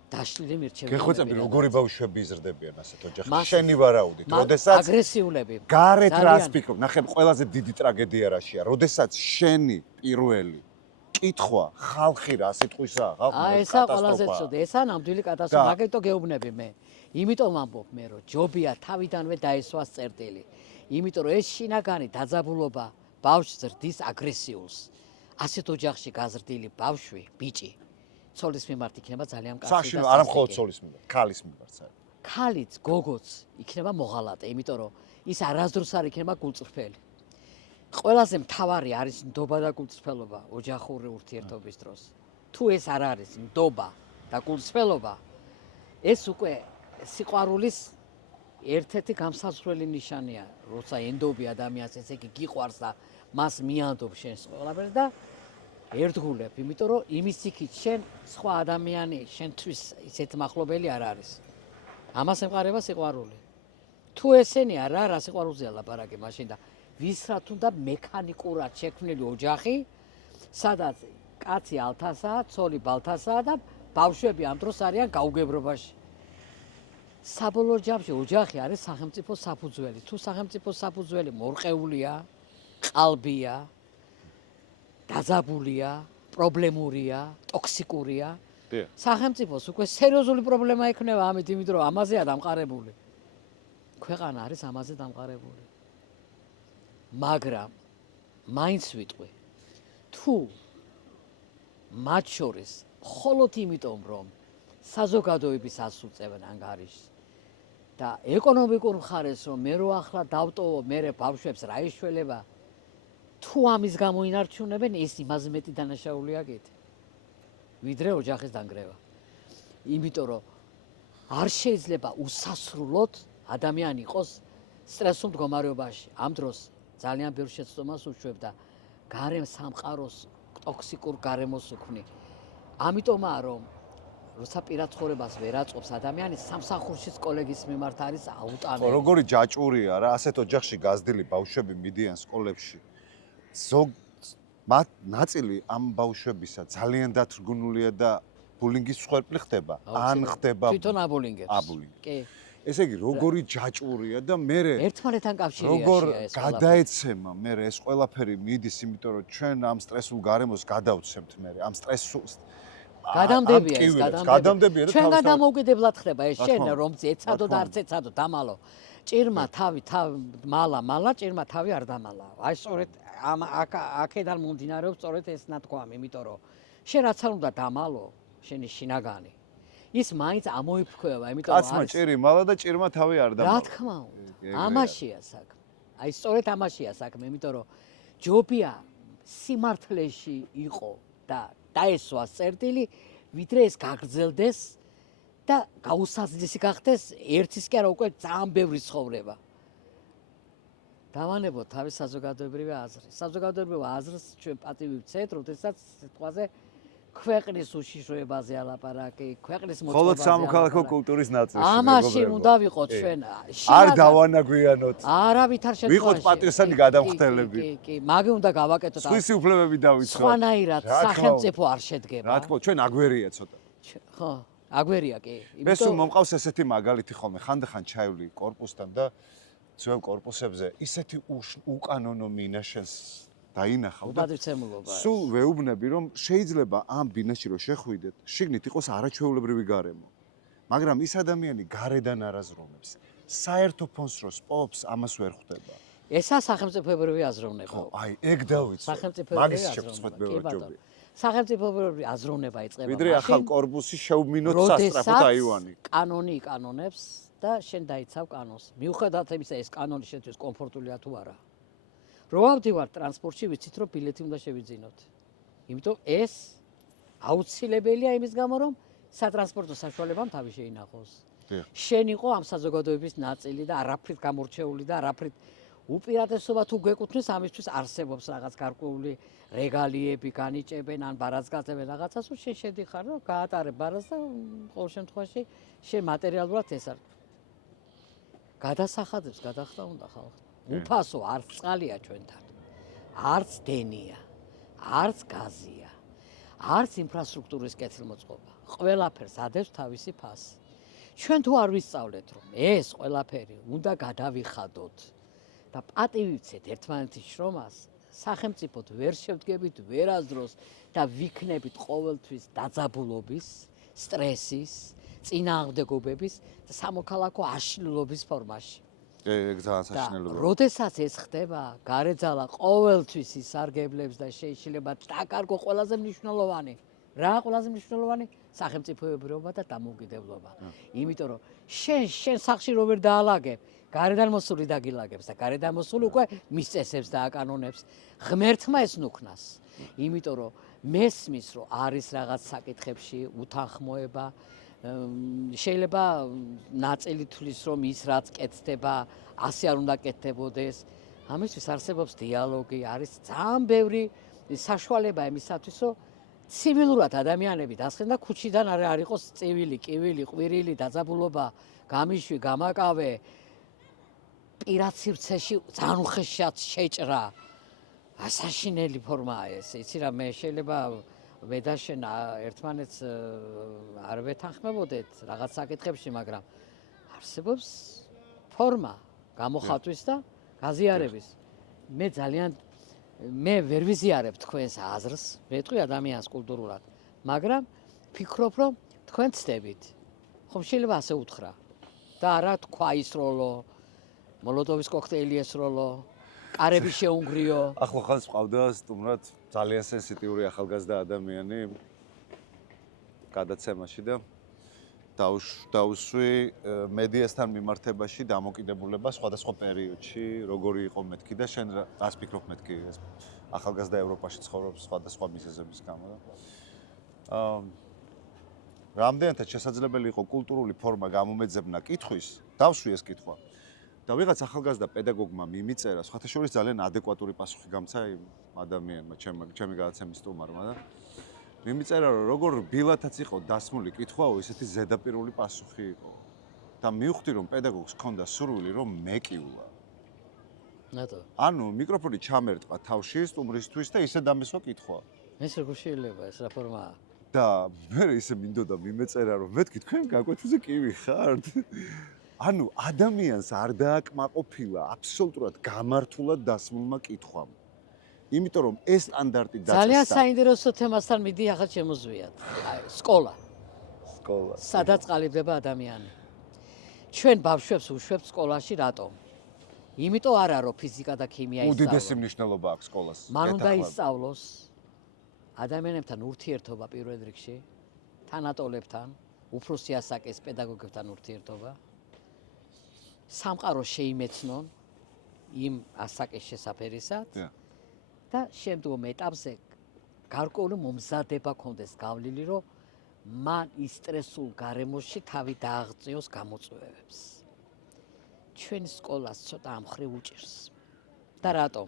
დაშლილი მირჩევნები. გეხვეწები როგორი ბავშვები იზრდებიან ასეთ ოჯახში? შენი ვარაუდით, როდესაც აგრესიულები. გარეთ რას ფიქრობ? ნახე, ყველაზე დიდი ტრაგედია რაშია, როდესაც შენი პირველი კითხვა ხალხი რა სიტყვისა, ხალხი ესა ყველაზე ცუდი, ესა ნამდვილი კატასტროფა, მაგეთო გეუბნები მე. იმიტომ ამბობ მე რომ ჯობია თავიდანვე დაესვას წერტილი. იმიტომ რომ ეს შინაგანი დაძაბულობა ბავშვს ზრდის აგრესიულს. ასეთ ოჯახში გაზრდილი ბავშვი, ბიჭი ცოლის მიმართ იქნება ძალიან მკაცრი და საშინო არა მხოლოდ ცოლის მიმართ, ქალის მიმართ. ქალიც, გოგოც იქნება მოღალატე, იმიტომ რომ ის არასდროს არ იქნება გულწრფელი. ყველაზე მთავარი არის ნდობა და გულწრფელობა ოჯახური ურთიერთობის დროს. თუ ეს არ არის ნდობა და გულწრფელობა, ეს უკვე სიყვარულის ერთ-ერთი გამსაზღვრელი ნიშანია, როცა ენდობი ადამიანს, ესე იგი გიყვარს და მას მიანდობ შენს ყველაფერს და ერთგულებ, იმიტომ რომ იმის იქით შენ სხვა ადამიანი შენთვის ისეთ მახლობელი არ არის. ამას ემყარება სიყვარული. თუ ესენი არა, რა სიყვარულზეა ლაპარაკი მაშინ და ვის რა თუნდა მექანიკურად შექმნილი ოჯახი, სადაც კაცი ალთასაა, ცოლი ბალთასაა და ბავშვები ამ დროს არიან გაუგებრობაში. საბოლოო ჯამში ოჯახი არის სახელმწიფო საფუძველი. თუ სახელმწიფო საფუძველი მორყეულია, ყალბია, დაძაბულია, პრობლემურია, ტოქსიკურია, სახელმწიფოს უკვე სერიოზული პრობლემა ექნება ამით, იმიტომ რომ ამაზეა დამყარებული. ქვეყანა არის ამაზე დამყარებული. მაგრამ მაინც ვიტყვი, თუ მათ შორის მხოლოდ იმიტომ, რომ საზოგადოების ასუწევენ ანგარიშს და ეკონომიკურ მხარეს, რომ მე რო ახლა დავტოვო, მე ბავშვებს რა ეშველება, თუ ამის გამო ინარჩუნებენ, ეს იმაზე მეტი დანაშაულია გეთი. ვიდრე ოჯახის დანგრევა. იმიტომ რომ არ შეიძლება უსასრულოდ ადამიანი იყოს სტრესულ მდგომარეობაში. ამ დროს ძალიან ბევრ შეცდომას უშვებ და გარემ სამყაროს ტოქსიკურ გარემოს უქმნი. ამიტომაა რომ როცა პირად ცხოვრებას ვერ აწყობს ადამიანი, სამსახურშიც კოლეგის მიმართ არის აუტანელი. ხო, როგორი ჯაჭვურია რა, ასეთ ოჯახში გაზრდილი ბავშვები მიდიან სკოლებში. მათ ნაწილი ამ ბავშვებისა ძალიან დათრგუნულია და ბულინგის მსხვერპლი ხდება, ან ხდება თვითონ აბულინგებს. კი. ესე იგი, როგორი ჯაჭვურია და მე ერთმანეთთან კავშირია როგორ გადაეცემა მე ეს ყველაფერი მიდის, იმიტომ რომ ჩვენ ამ სტრესულ გარემოს გადავცემთ მე ამ სტრესულს გადამდებია ეს, გადამდებია და ჩვენგან დამოუკიდებლად ხდება ეს შენ რომ ეცადო და არც ეცადო დამალო. ჭირმა თავი მალა ჭირმა თავი არ დამალა. აი სწორედ აქედან მომდინარეობს სწორედ ეს ნათქვამი, იმიტომ რომ შენ რაც არ უნდა დამალო, შენი შინაგანი. ის მაინც ამოიფრქვევა, იმიტომ რომ კაცმა ჭირი მალა და ჭირმა თავი არ დამალა. რა თქმა უნდა, ამაშია საქმე. აი სწორედ ამაშია საქმე, იმიტომ რომ ჯობია სიმართლეში იყო და დაესვას წერტილი, ვიდრე ეს გაგრძელდეს და გაუსაძლესი გახდეს ერთის კი არა უკვე ძალიან ბევრი ცხოვრება. დავანებოთ თავის საზოგადოებრივი აზრი. საზოგადოებრივ აზრს ჩვენ პატივი ვცეთ, როდესაც სიტყვაზე ქვეყნის უშიშროებაზე ალაპარაკი, ქვეყნის მხოლოდ მოწყობაზე. სამოქალაქო კულტურის ნაწილში. ამაში უნდა ვიყოთ ჩვენ. არ დავანაგვიანოთ. არავით არ შეცვალე. ვიყოთ პატრიოტები გადამხდელები. კი, მაგე უნდა გავაკეთოთ. სხვისი უფლებები დავიწყოთ. სხვანაირად სახელმწიფო არ შედგება. რა თქმა უნდა, ჩვენ აგვერია ცოტა. ხო, აგვერია კი. ეს თუ მომყავს ესეთი მაგალითი ხოლმე, ხანდახან ჩაივლი კორპუსთან და ძველ კორპუსებზე ისეთი უკანონო მინაშენს დაინახავ და უდადვიცემულობა. სულ ვეუბნები რომ შეიძლება ამ ბინაში რომ შეხვიდეთ, შიგნით იყოს არაჩვეულებრივი გარემო. მაგრამ ის ადამიანი გარედან არაზრუნებს. საერთო ფონს რო სპობს, ამას ვერ ხვდება. ესა სახელმწიფოებრივი აზროვნება. ხო, აი, ეგ დავიცვა. სახელმწიფოებრივი შევწყვეტ ბევრად ჯობია. სახელმწიფოებრივი აზროვნება იწყება. ვიდრე ახალ კორპუსი შევმინოთ სასტრაფო აივანი. კანონი იკანონებს და შენ დაიცავ კანონს. მიუხედავად იმისა, ეს კანონი შენთვის კომფორტულია თუ არა. რო ავდივართ ტრანსპორტში, ვიცით რომ ბილეთი უნდა შევიძინოთ. იმიტომ ეს აუცილებელია იმის გამო, რომ სატრანსპორტო საშუალებამ თავი შეინახოს. შენ იყო ამ საზოგადოების ნაწილი და არაფრით გამორჩეული და არაფრით უპირატესობა თუ გვეკუთვნის, ამისთვის არსებობს რაღაც გარკვეული რეგალიები, განიჭებენ ან ბარათს გაწევენ რაღაცას, რომ შენ შედიხარ, რომ გაატარებ ბარათს და ყოველ შემთხვევაში შენ მატერიალურად ეს არ გადასახადებს გადახდა უნდა ხალხს. უფასო არც წყალია ჩვენთან. არც დენია, არც გაზია, არც ინფრასტრუქტურის კეთილმოწყობა. ყველაფერს ადევს თავისი ფასი. ჩვენ თუ არ ვისწავლეთ, რომ ეს ყველაფერი უნდა გადავიხადოთ და პატივი ვცეთ ერთმანეთის შრომას, სახელმწიფოდ ვერ შევდგებით ვერასდროს და ვიქნებით ყოველთვის დაძაბულობის, სტრესის, წინააღმდეგობების და სამოქალაქო აშლილობის ფორმაში. ეგ ძალიან საშინელებაა. როდესაც ეს ხდება, გარეძალა ყოველთვის ისარგებლებს და შეიძლება დაკარგო ყველაზე მნიშვნელოვანი. რა ყველაზე მნიშვნელოვანი? სახელმწიფოებრიობა და დამოუკიდებლობა. იმიტომ რომ შენ სახში რო ვერ დაალაგებ, გარედან მოსული დაგილაგებს და გარედან მოსული უკვე მის წესებს და აკანონებს. ღმერთმა ეს ნუქნას. იმიტომ რომ მესმის რომ არის რაღაც საკითხებში უთანხმოება, შეიძლება ნაწილი თulis რომ ის რაც კეთდება, ასე არ უნდა კეთდებოდეს. ამისთვის არსებობს დიალოგი, არის ძალიან ბევრი საშუალება იმისათვის, რომ ცივილურად ადამიანები დასხენ და ქუჩიდან არ იყოს წივილი, კივილი, ყვირილი, დაძაბულობა, გამიშვი, გამაკავე, პირად სივრცეში ძალიან უხეშად შეჭრა. ასაშინელი ფორმაა ეს. იცი რა, მე შეიძლება მე და შენ ერთმანეთს არ ვეთანხმებოდეთ რაღაც საკითხებში, მაგრამ არსებობს ფორმა გამოხატვის და გაზიარების. მე ვერ ვიზიარებ თქვენს აზრს, მეტყვი ადამიანს კულტურულად, მაგრამ ფიქრობ, რომ თქვენ ცდებით. ხომ შეიძლება ასე უთხრა და არა თქვა ისროლო, მოლოტოვის კოქტეილი ესროლო, კარები შეუნგრიო. ახლა ხანს ყავდა სტუმრად ძალიან სენსიტიური ახალგაზრდა ადამიანი გადაცემაში და დაუსვი მედიასთან მიმართებაში დამოკიდებულება სხვადასხვა პერიოდში, როგორი იყო მეთქი და შენ რას ფიქრობ მეთქი ეს ახალგაზრდა ევროპაში ცხოვრობს სხვადასხვა მიზეზების გამო და რამდენადაც შესაძლებელი იყო კულტურული ფორმა გამომეძებნა კითხვის, დავსვი ეს კითხვა. და ვიღაც ახალგაზრდა პედაგოგმა მიმიწერა, სხვათა შორის ძალიან ადეკვატური პასუხი გამცა იმ ადამიანმა, ჩემი გადაცემის სტუმარმა და მიმიწერა, რომ როგორ ბილათაც იყო დასმული კითხვაო, ისეთი ზედაპირული პასუხი იყო. და მივხვდი, რომ პედაგოგს ჰქონდა სურვილი, რომ მეკივლა. ნატო. ანუ მიკროფონი ჩამერტყა თავში სტუმრისთვის და ისე დამესვა კითხვა. ეს როგორ შეიძლება ეს რა ფორმაა? და მე ისე მინდოდა მიმეწერა, რომ მეთქი თქვენ გაკვეთილზე კივი ხართ? ანუ ადამიანს არ დააკმაყოფილა აბსოლუტურად გამართულად დასმულმა კითხვამ. იმიტომ რომ ეს სტანდარტი დაწესდა. ძალიან საინტერესო თემასთან მიდი ახლა შემოзвიათ. სკოლა. სკოლა. სადაც ყალიბდება ადამიანი. ჩვენ ბავშვებს უშვებთ სკოლაში რატომ? იმიტომ არა რომ ფიზიკა და ქიმია ისწავლონ. უდიდესი მნიშვნელობა აქვს სკოლას. მან უნდა ისწავლოს ადამიანებთან ურთიერთობა პირველ რიგში, თანატოლებთან, უფროსი ასაკის პედაგოგებთან ურთიერთობა. სამყარო შეიმეცნონ იმ ასაკის შესაფერისად და შემდგომ ეტაპზე გარკვეული მომზადება კონდეს გავლილი, რომ მან ის სტრესულ გარემოში თავი დააღწიოს გამოწვევებს. ჩვენი სკოლას ცოტა ამ მხრივ უჭირს. და რატომ?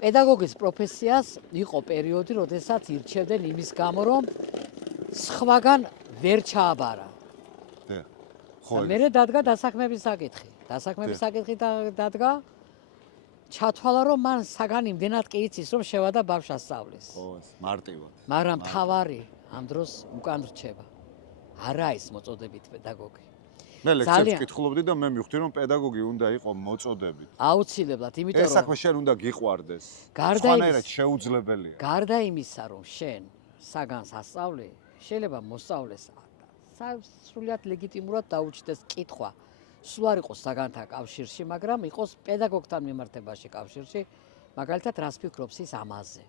პედაგოგის პროფესიას იყო პერიოდი, როდესაც ირჩევდნენ იმის გამო, რომ სხვაგან ვერ ჩააბარა. მერე დადგა დასაქმების საკითხი. დასაქმების საკითხი დადგა, ჩათვალა, რომ მან საგან იმდენად კი იცის, რომ შევადა ბავშვს ასწავლის. მარტივად. მაგრამ თავარი ამ დროს უკან რჩება. არა ის მოწოდებით პედაგოგი. მე ლექციებს ვკითხულობდი და მე მივხვდი, რომ პედაგოგი უნდა იყოს მოწოდებით. აუცილებლად, იმიტომ ეს საქმე შენ უნდა გიყვარდეს. სხვანაირად შეუძლებელია. გარდა იმისა, რომ შენ საგანს ასწავლე, შეიძლება მოსწავლეს სრულიად ლეგიტიმურად დაუჭდეს კითხვა. სულ არ იყოს საგანთან კავშირში, მაგრამ იყოს პედაგოგთან მიმართებაში კავშირში, მაგალითად, რას ფიქრობს ის ამაზე.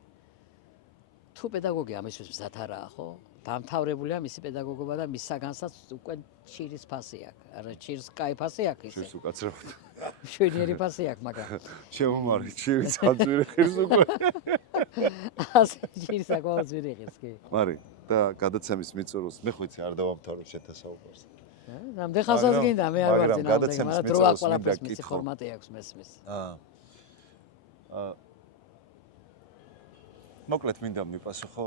თუ პედაგოგი ამისთვის მზად არაა, ხო? დამთავრებულია მისი პედაგოგობა და მის საგანსაც უკვე ჩირის ფასი აქვს. არა, ჩირს კაი ფასი აქვს ისე. შენს უკაცრავად. შვენიერი ფასი აქვს, მაგრამ შემომარი ჩირის აწვირი ხირს უკვე. ასე ჩირის საკმაოდ ძვირი ხირს კი. მარი და გადაცემის მიწურულს მე ხო იცი არ დავამთავრებ შეთასაუბარს. რამდენ ხანსაც გინდა მე არ ვარ ძინა, მაგრამ დრო აქვს ყველაფერს მისი მიწურულს ფორმატი აქვს მესმის. მოკლედ მინდა მიპასუხო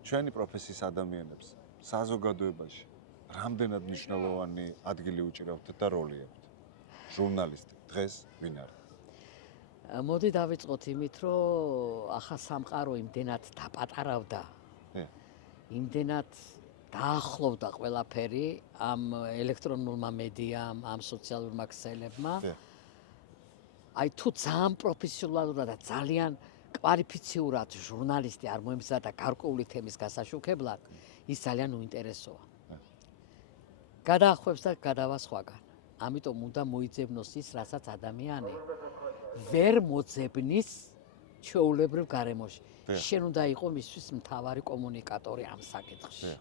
ჩვენი პროფესიის ადამიანებს საზოგადოებაში რამდენად მნიშვნელოვანი ადგილი უჭირავთ და როლი აქვთ ჟურნალისტი დღეს ვინ არის? მოდი დავიწყოთ იმით, რომ ახლა სამყარო იმდენად დაპატარავდა. იმდენად დაახლოვდა ყველაფერი ამ ელექტრონულმა მედიამ, ამ სოციალურმა ქსელებმა. აი თუ ძალიან პროფესიონალურად და ძალიან კვალიფიციურად ჟურნალისტი არ მოემზადა გარკვეული თემის გასაშუქებლად, ის ძალიან უინტერესოა. გადაახვევს და გადავა სხვაგან. ამიტომ უნდა მოიძებნოს ის, რასაც ადამიანი ვერ მოძებნის ჩვეულებრივ გარემოში. შენ უნდა იყო მისთვის მთავარი კომუნიკატორი ამ საკითხში.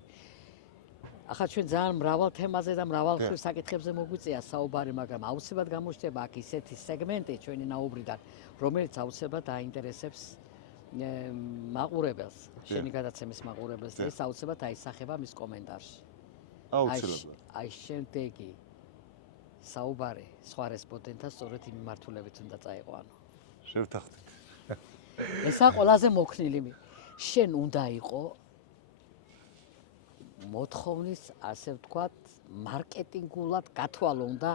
ახლა ჩვენ ძალიან მრავალ თემაზე და მრავალ საკითხებზე მოგვიწია საუბარი, მაგრამ აუცილებლად გამოჩნდება აქ ისეთი სეგმენტი ჩვენი ნაუბრიდან, რომელიც აუცილებლად დაინტერესებს მაყურებელს, შენი გადაცემის მაყურებელს და ეს აუცილებლად აისახება მის კომენტარში. აუცილებლად. აი შემდეგი საუბარი სხვა რესპონდენტთან სწორედ იმ მიმართულებით უნდა წაიყვანო. შევთანხმდით. ესა ყველაზე მოქნილი. შენ უნდა იყო მოთხოვნის, ასე ვთქვათ, მარკეტინგულად გათვალო უნდა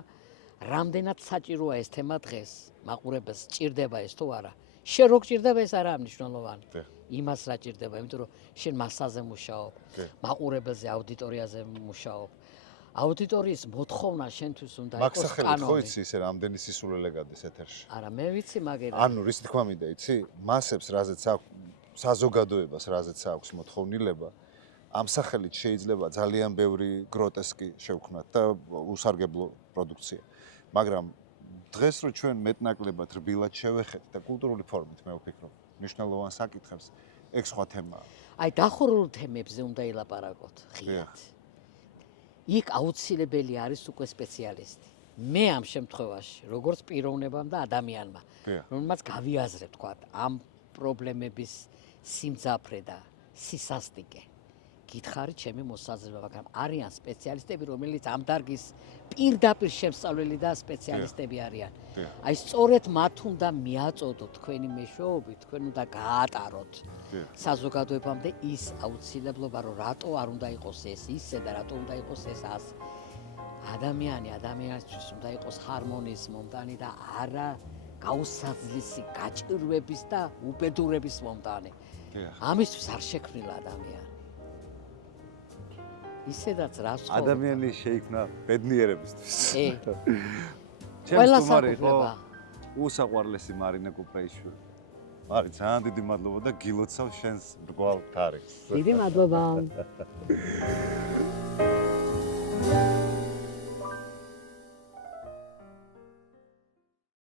რამდენად საჭიროა ეს თემა დღეს. მაყურებელს ჭირდება ეს თუ არა. შენ რო გჭირდება ეს არაა მნიშვნელოვანი. იმას რა ჭირდება, იმიტომ რომ შენ მასაზე მუშაობ, მაყურებელზე, აუდიტორიაზე მუშაობ. აუდიტორიის მოთხოვნა შენთვის უნდა იყოს კანონი. მაგსახელით ხო იცი ისე რამდენი სისულელე გადის ეთერში? არა, მე ვიცი მაგერა. ანუ რის თქმა მინდა, იცი, მასებს რაზეც აქვს საზოგადოებას, რაზეც აქვს მოთხოვნილება, ამ სახელით შეიძლება ძალიან ბევრი გროტესკი შევქმნათ და უსარგებლო პროდუქცია. მაგრამ დღეს რო ჩვენ მეტნაკლებად რბილად შევეხეთ და კულტურული ფორმით მე ვფიქრობ, მნიშვნელოვან საკითხებს, ეგ სხვა თემაა. აი დახურულ თემებზე უნდა ილაპარაკოთ ღიად. იქ აუცილებელი არის უკვე სპეციალისტი. მე ამ შემთხვევაში, როგორც პიროვნებამ და ადამიანმა, რომელმაც გავიაზრე, თქვათ, ამ პრობლემების სიმძაფრე და სისასტიკე. გითხარით ჩემი მოსაზრება, მაგრამ არიან სპეციალისტები, რომელიც ამ დარგის პირდაპირ შემსწავლელი და სპეციალისტები არიან. აი სწორედ მათ უნდა მიაწოდოთ თქვენი მეშვეობით, თქვენ უნდა გაატაროთ საზოგადოებამდე ის აუცილებლობა, რომ რატო არ უნდა იყოს ეს ისე და რატო უნდა იყოს ეს ასე. ადამიანისთვის უნდა იყოს ჰარმონიის მომტანი და არა გაუსაძლისი გაჭირვების და უბედურების მომტანი. ამისთვის არ შექმნილა ადამიანი. ისედაც რა სხვა ადამიანი შეიქმნა ბედნიერებისთვის. ყველა საკუთრება. უსაყვარლესი მარინა კუპრეიშვილი. მარი, ძალიან დიდი მადლობა და გილოცავ შენს მრგვალ თარიღს. დიდი მადლობა.